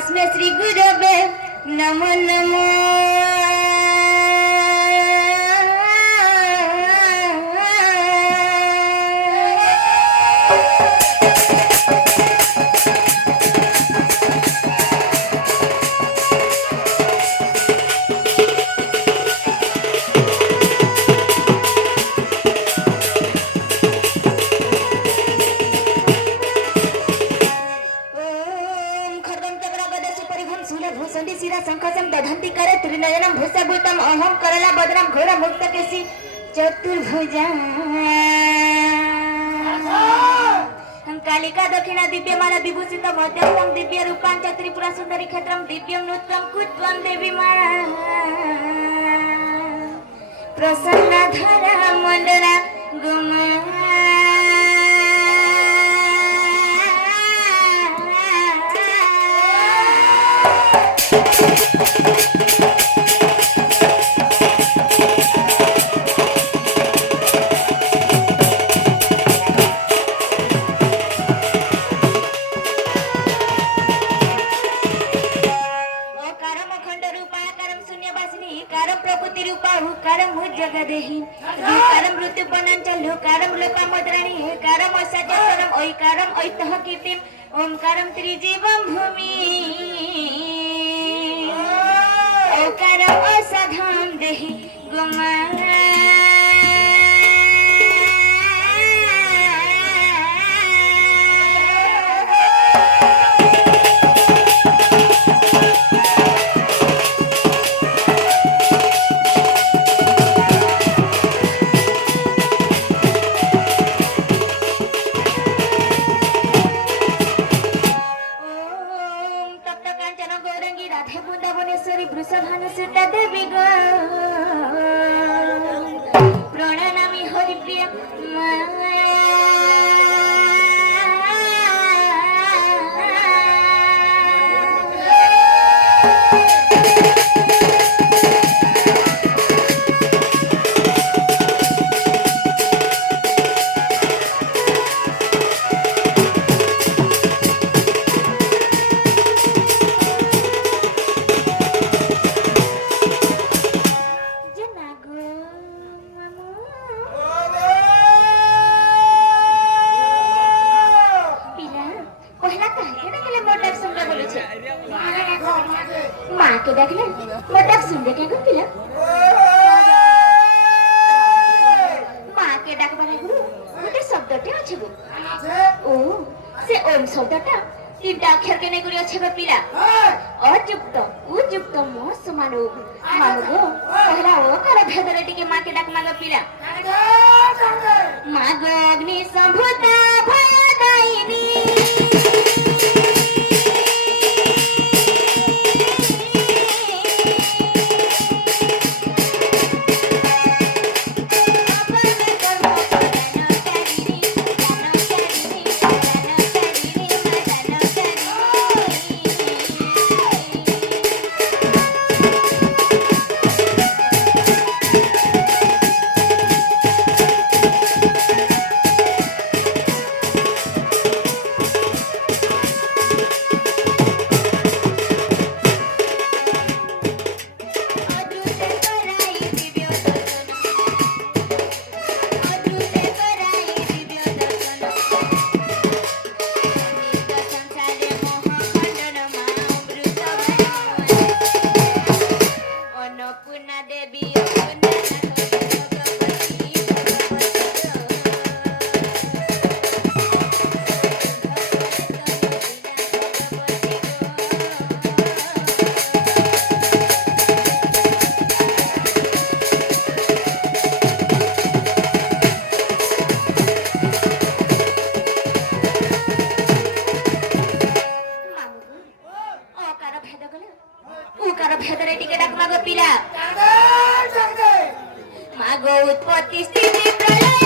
तस्मै श्री गुरवे नमो नमो। त्रिनयनम भूषभूतम अहम करला बदनम घोर मुक्त केसी चतुर्भुजा हम कालिका दक्षिणा दिव्यमान विभूषित मध्यस्थम दिव्य रूपांच त्रिपुरा सुंदरी क्षेत्रम दिव्यम नृत्यम कुत्वं देवी मा प्रसन्न धरा मंडला गुमा। कारम ऋतुपनांचा लोकारम लोकामद्राणी हेकारम असाचरम ऐकारम ऐतः कीर्तिम ओंकारम त्रिजीवम भूमि ओंकारम असाधाम देहि गोमा। प्रणनामी हरिप्रिय माँ के देखले मोटक सुन देखे को पिला माँ के डाक बारे गुरु गोटे शब्दटे अछि गो ओ से ओम शब्दटा तीनटा अक्षर के नै गुरु अछि गो पिला अयुक्त उयुक्त म समान मागो पहला ओ कर भेदरे टिके माँ के डाक मागो पिला मागो अग्नि संभूता भयदायिनी मागो उत्पत्ति स्थिति प्रलय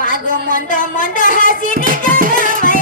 মাগো মন্দ মন্দ হাসি নিজ মায়া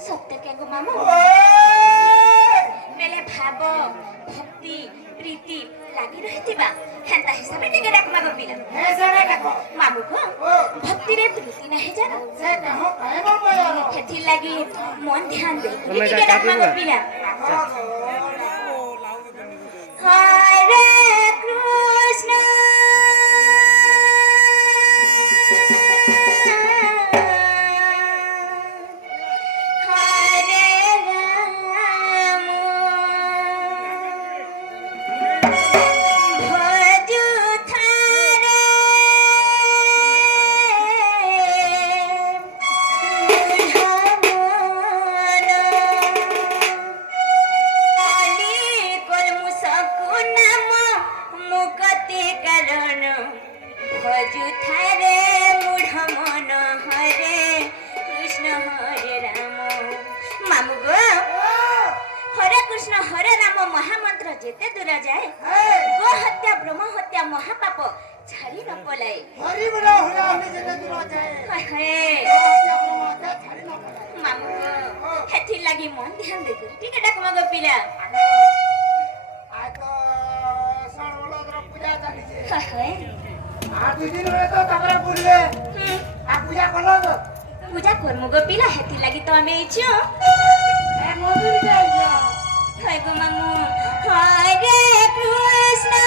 सत्य के गो मामू बेले भाव भक्ति प्रीति लागी रहिथिबा हेंता हिसाबे टिके डाक मागो पिला हेसारे डाको मामू को भक्ति रे प्रीति नाही जानो से कहो कहबो बयारो हेथि लागी मन ध्यान दे टिके डाक मागो पिला हरे कृष्ण जेते दूर जाए गो हत्या ब्रह्म हत्या महापाप छाड़ी न पलाए हरि बोला होला हमें जेते दूर जाए हाय हाय हत्या ब्रह्म हत्या छाड़ी न पलाए मामू हेथि लागि मन ध्यान दे ठीक है डाक मगो पिला आ तो सण बोलदर पूजा चली छे हाय हाय आ दुई दिन में तो तबरा बुलले आ पूजा करलो तो पूजा कर मगो पिला हेथि लागि तो हमें इच्छो ए मधुर जाई जा हाय गो मामू हरे कृष्ण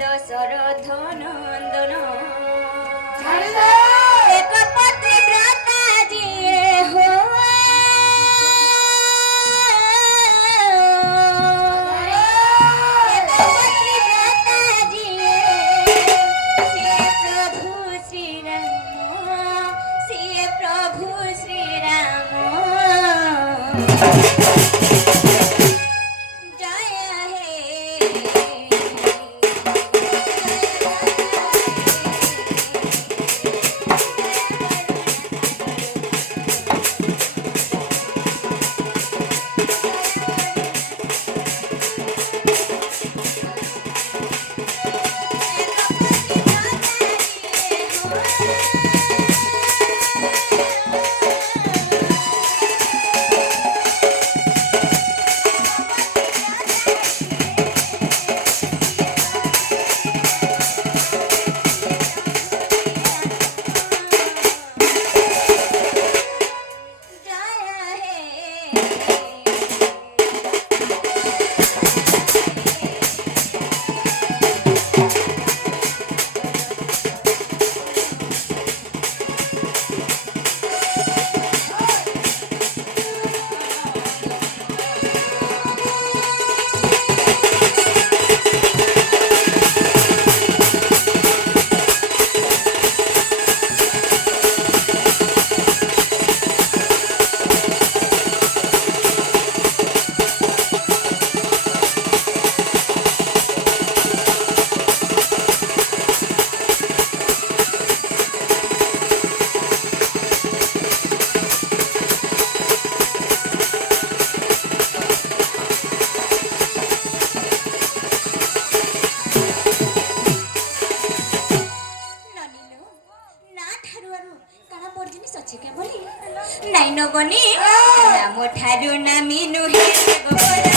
दशरथ नंदन एक पतिव्रता जिए हो एक पतिव्रता जिए ଗନି ନାମ ଠାରୁ ନାମି ନୁହେଁ ଗୋବରା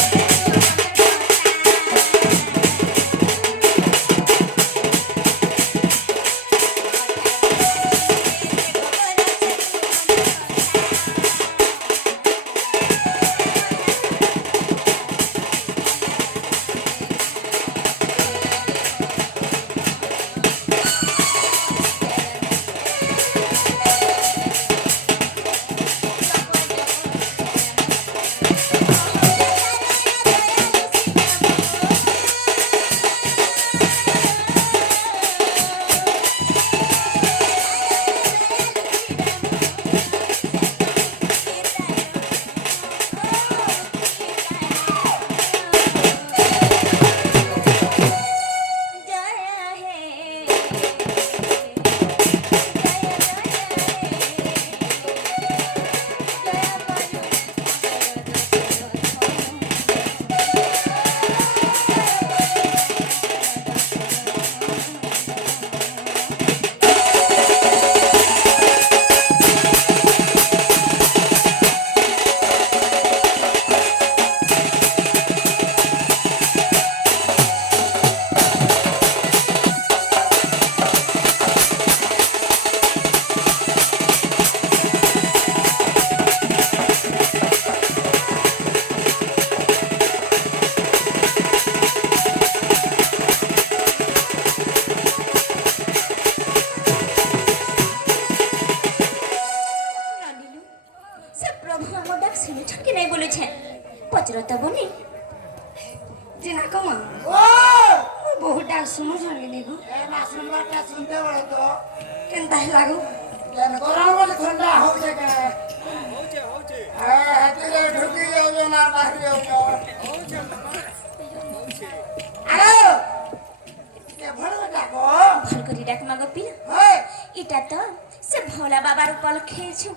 इटा तो से भोला बाबार उपलक्षे छु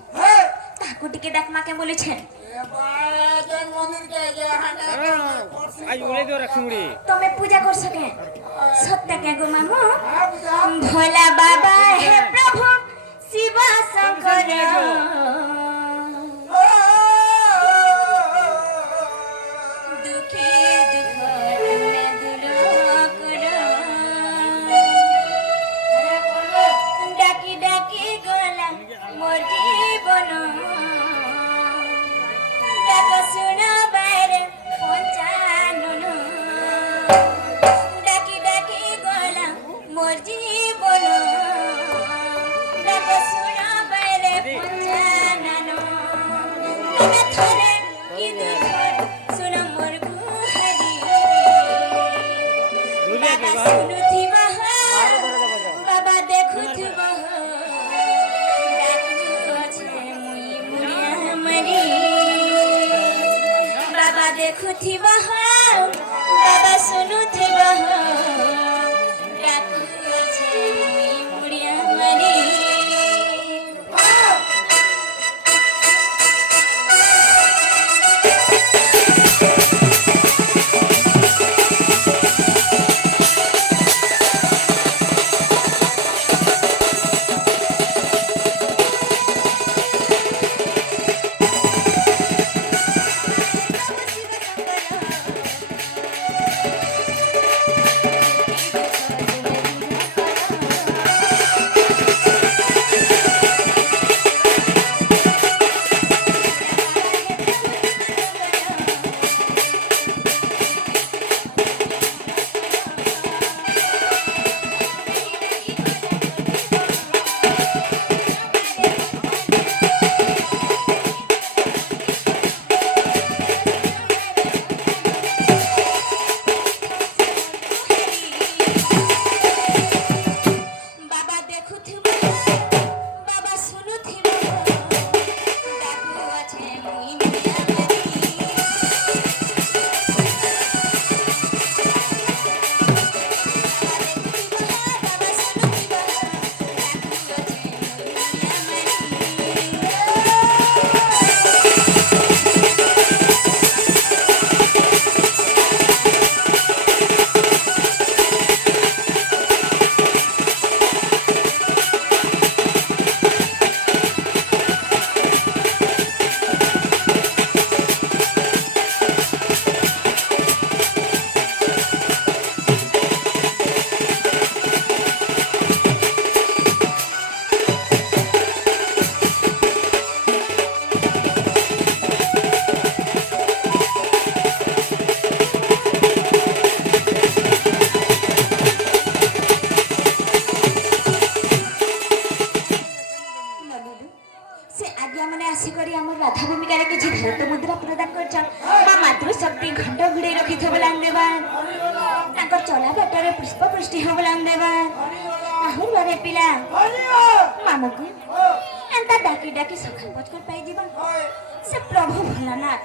ताको टिके डाकमा के बोले छे तमे पूजा कर सके सत्य के गो मामो भोला बाबा हे प्रभु शिव शंकर दुखी दुख में दुलोक डाकी डाकी गला मोर जीवन डाक सुना बारे पंचानन डाकी डाकी गला मोर जीवन डाक सुना बारे पंचानन तमे थरे कि दुखर सुन मोर गुहारी बाबा सुनुथिबा बाबा देखुथिबा बाबा देखुथिबा बाबा सुनुथिबा डाकू छे मुड़िया मरी हवलाम देवा आहुर बारे पिला मामू को एंता डाकी डाकी सखा पच कर पाई जीवा से प्रभु भोलानाथ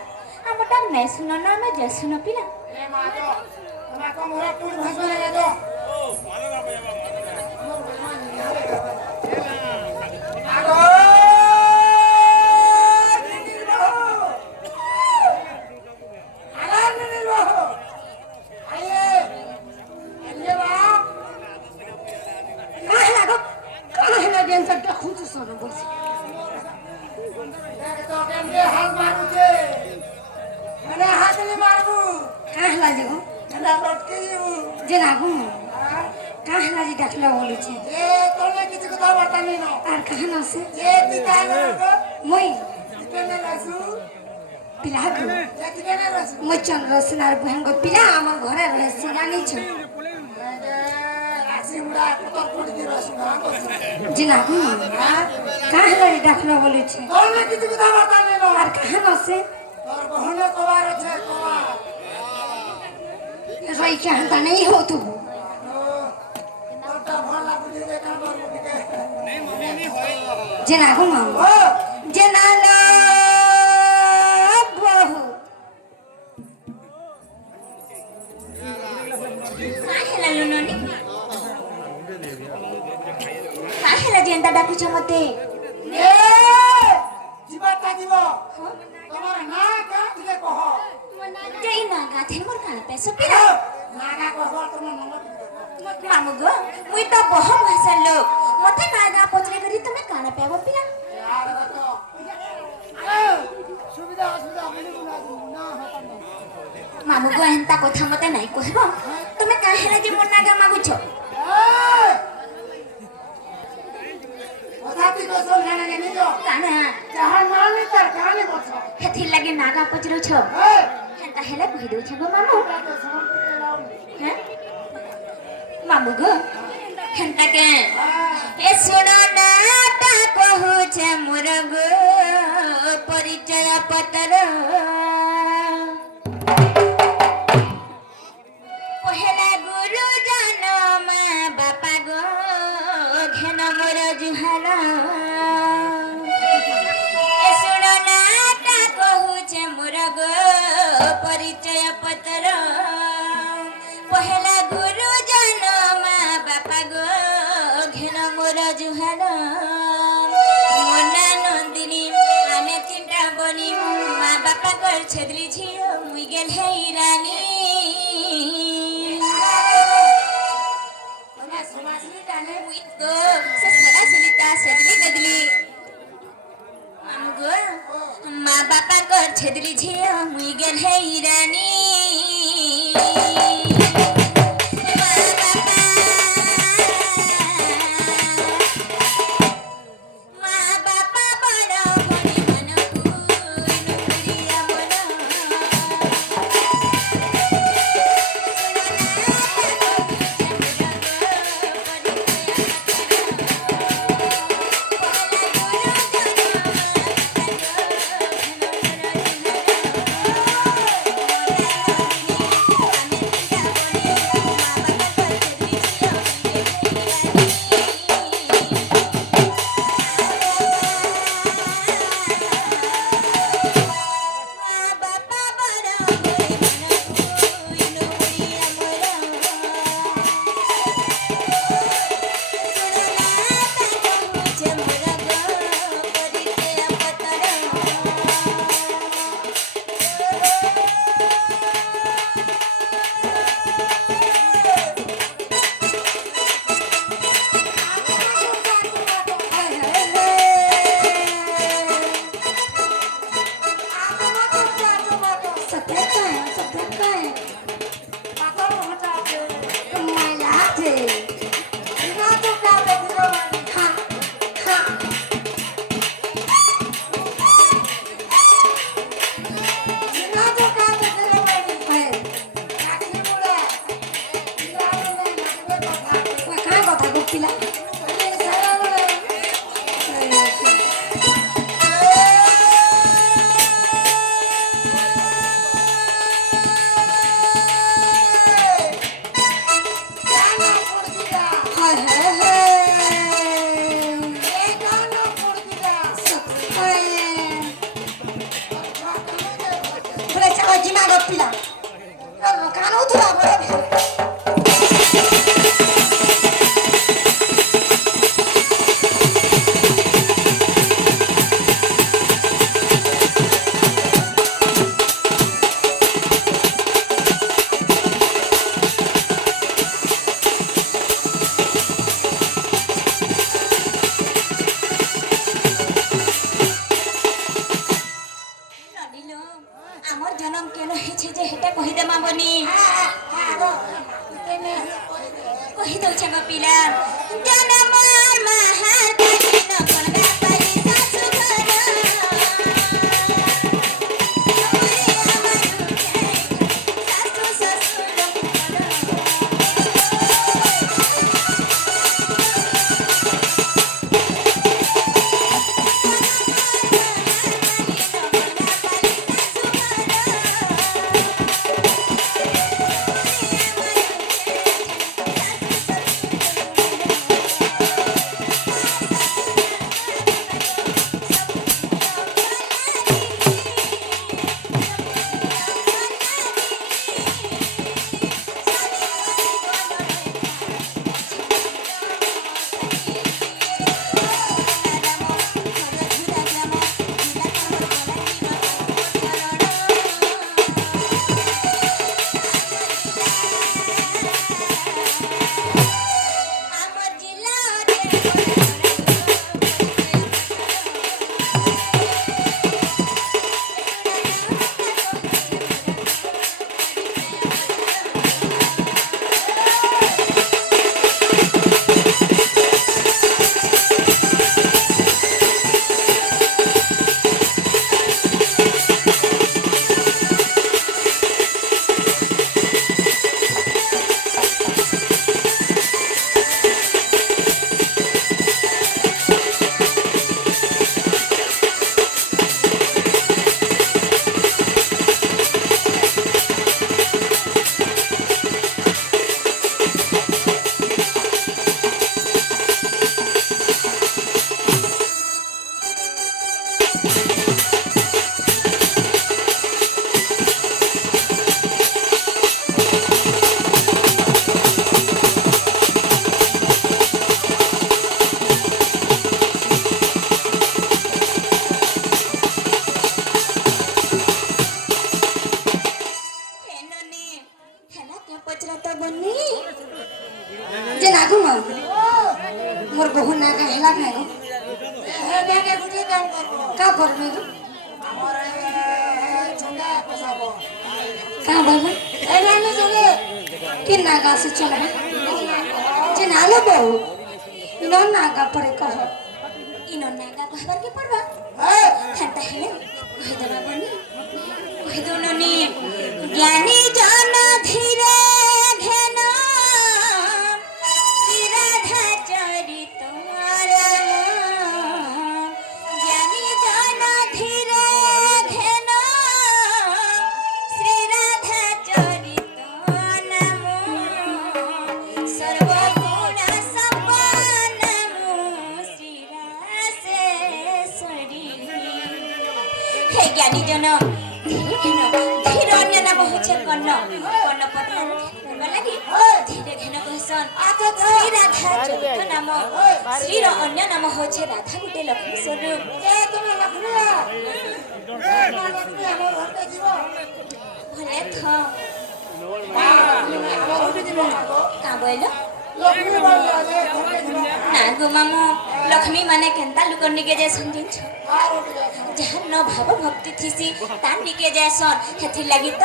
हमटा मैं सुनो ना मैं जय सुनो पिला ए मा तो तुम्हारा मोरा टूट भस्म लगा दो रसनार बहन को पिला आम घरे रहे सिरानी छ जिना को कहां लड़ी डाकलो बोले छ तोने किछ कथा बता नै न और कहां न से तोर बहन कवार छ कवार रही के हंता नहीं हो तू तोटा भला बुझी दे का मार के नहीं मम्मी नहीं होई जिना को मां जिना लो जेंता डाकुछ मते ए जीवाटा जीव तमर ना का तुले कह जई ना गाथे मोर कान पे सपिरा नागा कह तुम नंबर मामू गो मुई तो बह भाषा लोग मते नागा पचरे करी तुमे कान पे बपिरा यार तो सुविधा असुविधा मिली ना होता मामू गो एंता कथा मते नाही कहबो तुमे काहेला जे मोर नागा मागुछ तथापि को सोना ने निजो काना जहां माने तर काने बछ हेथि लागि नागा पचरो छ ए हेंता हेला कहि दउ छ गो मामू हैं मामू गो हेंता के ए सुनो ना ता कहू छ मोर गो परिचय पत्र पहला गुरु जनम बापा गो घेन मोर जुहाल ए सुनो ना ता कहू छ मोर गो परिचय पत्र पहला गुरु जनम बापा गो घेन मोर जुहाल मोना नंदिनी आमे चिंता बनी मा बापा कर छेदली झियो मुई गेल है रानी तो ससुरा सुनीता छेदली गदली हमगो माँ बापा कर छेदली झियो मुई गेल है रानी कहि दउछे गो पिला जनमर महातारी न कोनगा पाली सासु घर सासु ससुर जे नागु माउ मोर बहु नागा हेला खाए हे बेगे गुटी काम करबो का करबे हमर झंडा पसाबो का बाबा ए नानी चले कि नागा से चलबे जे नालो बहु नो नागा परे कह इनो नागा कहबार के पड़बा ए हंता हेले कहि देबा बनी कहि दो ननी ज्ञानी जन धीरे घेना राधा चरित ज्ञानी जन धीरे घेना श्री राधा चरित सर्वगुण संपन्न श्री रासेश्वरी हे ज्ञानी जन धीरे घेन धीर अन्य नाम होछे कर्ण कर्ण पठान करबा लागि धीरे घेन कहसन आको श्री राधा चरित नाम श्री र अन्य नाम होछे राधा गुटे लक्ष्मी स्वरूप ए तुम लखनी ए लखनी हमर होते जीव भले थ हमर होते जीव का बोलो लखनी बोल जे होते जीव ना गो मामो लक्ष्मी माने केंता लुकनी के जैसन दिन छ आ होते जहाँ न भाव भक्ति थीसी तान निके जैसन हेथि लागि त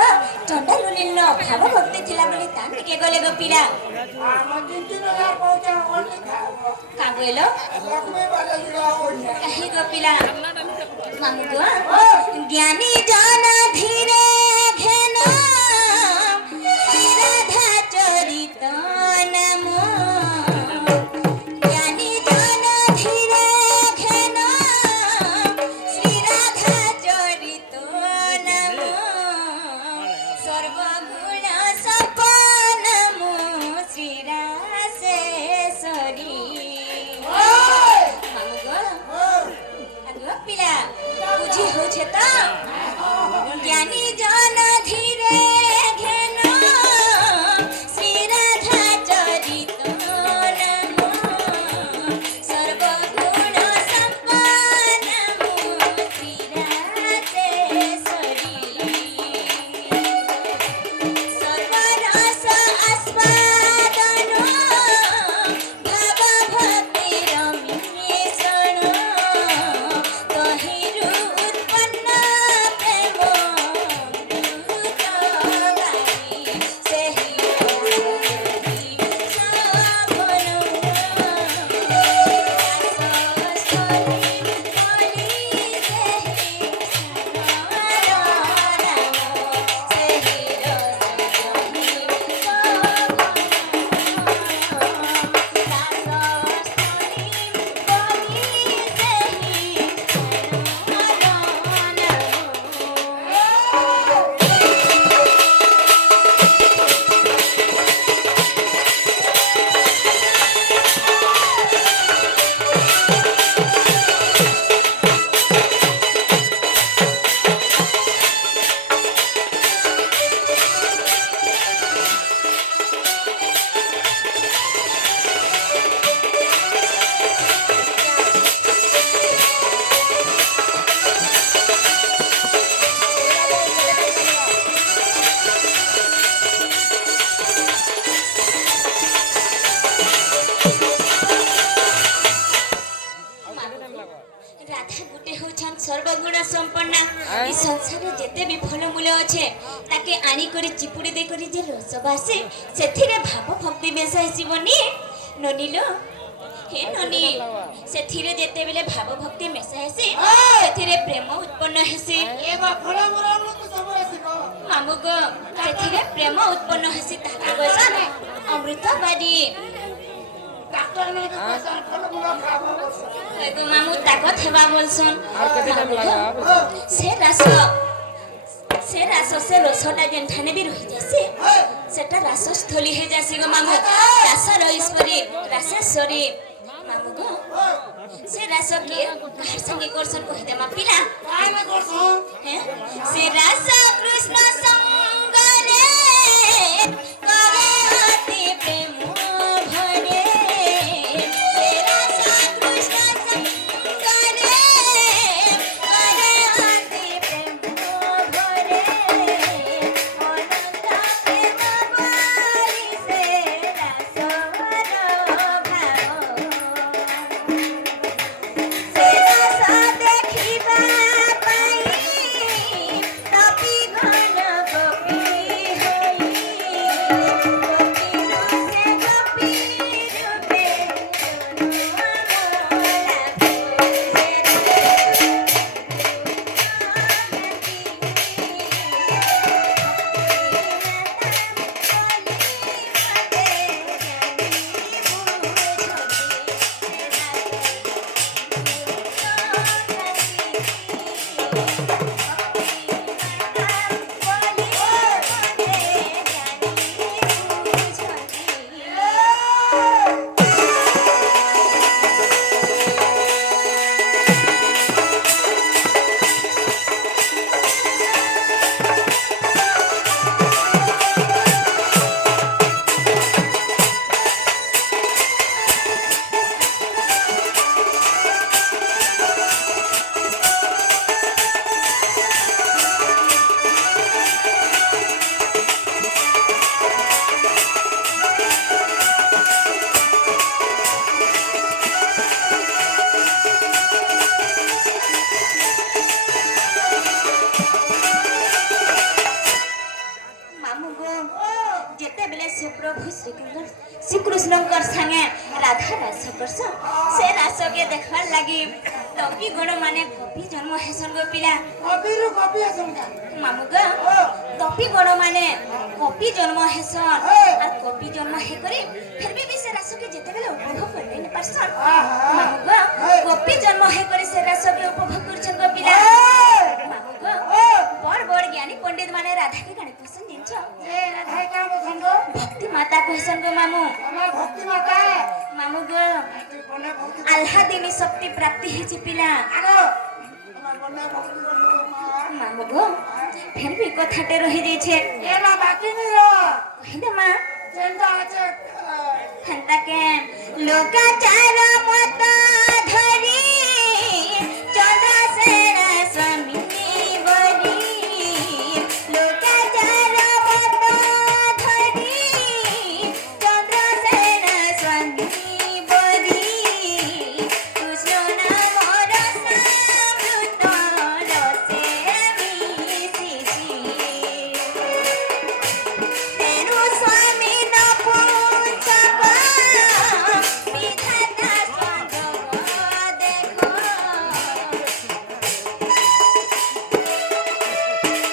टंडा लुनिल न भाव भक्ति थिला बोली तान निके गले गो पिला हम दिन दिन लगा पहुंचा ओली खाओ का बोलो लखनी बोल जीव ओली कहि गो पिला मामू गो ज्ञानी जन धीरे घेन राधा चरित नाम ज्ञानी जन धीरे घेन श्री राधा चरित नाम सर्वगुण संपन्न श्री रासेश्वरी मामू गो आगो पिला बुझी होछे त महिमा संपन्न ई संसार जेते भी फलमूल अच्छे ताके आनी करी चिपुड़ी दे करी जे रस बासे सेथिरे भाव भक्ति बेसाइसी बनी ननीलो हे ननी सेथिरे जेते बेले भाव भक्ति मेसाइसी सेथिरे प्रेम उत्पन्न हेसी मामू गो सेथिरे प्रेम उत्पन्न हेसी ताके बसन अमृतबादी एगो मामू ताकत हेबा बोलसन से रास से रसटा जेन ठाने भी रही जासी सेटा रास स्थली हे जासी गो मामू रास रईश्वरी रासेश्वरी मामू गो से रास के काहे संगे करसन कहि दे मा पिला हैं से रास कृष्ण संग रे करे अति प्रेम भरे से रास कृष्ण संग रे करे अति प्रेम भरे अनंत प्रेम बरी से रास देखिबा पाई तपी घन गोपी होई गोपी रूपे श्रीकृष्णकर संगे राधा रास करस से रास के देखबार लगी टपी गण माने गोपी जन्म हेसन गो पिला मामू गो टपी गण माने गोपी जन्म हेसन और गोपी जन्म हे करी फिर भी से रास के जेते बेले उपभोग कर नै परसन मामू गो गोपी जन्म हे करी से रास के उपभोग करछन गो पिला मामू गो बड़ ज्ञानी पंडित माने राधा के गाने पसंद दिन्छ भक्ति माता कहसन गो मामू मामू गो आल्हा देवी शक्ति प्राप्ति हेछि पिला मामू गो फिर भी कथाटे रहि जाय छे कहि मां हंता के लोकाचार मत धरी चंद्रसेन स्वामी बरी लोकाचार मत धरी चंद्रसेन स्वामी बरी कृष्ण नाम रसामृत रसे मिशिषि तेनु स्वामी न पूछब विधाता संग देखो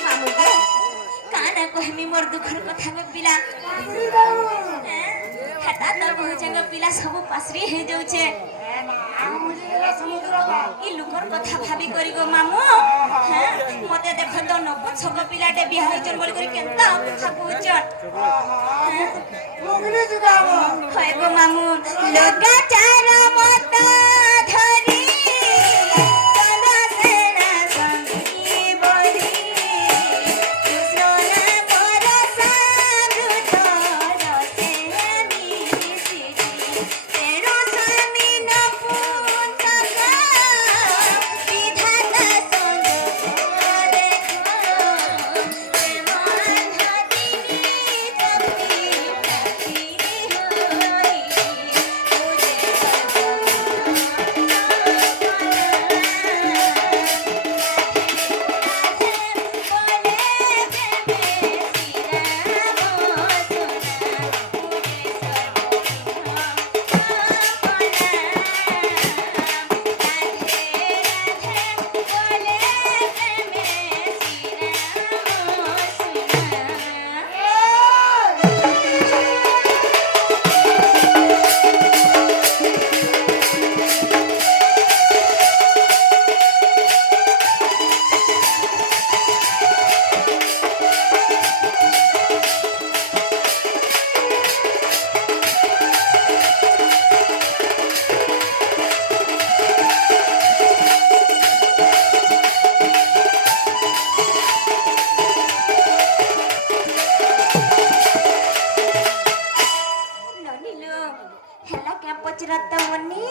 मामू काना कहमी मोर दुखर कथा में पिला हटा त पहुंचंग पिला सब पासरी हे जाउ छे ई लुकर कथा भाबी करी गो मामू मते देख तो नब छग पिलाटे बियाह होइचन बोल करी केनता कथा कहउचन होय गो मामू लोकाचार मत धरी चंद्रसेन स्वामी बरी कृष्ण नाम रसामृत रसे मिशिषि तेनु स्वामी न पूछब विधाता संग देखो प्रेम अंधादिनी शक्ति प्राप्ति होई तुझे ଶ୍ରଦ୍ଧାମଣି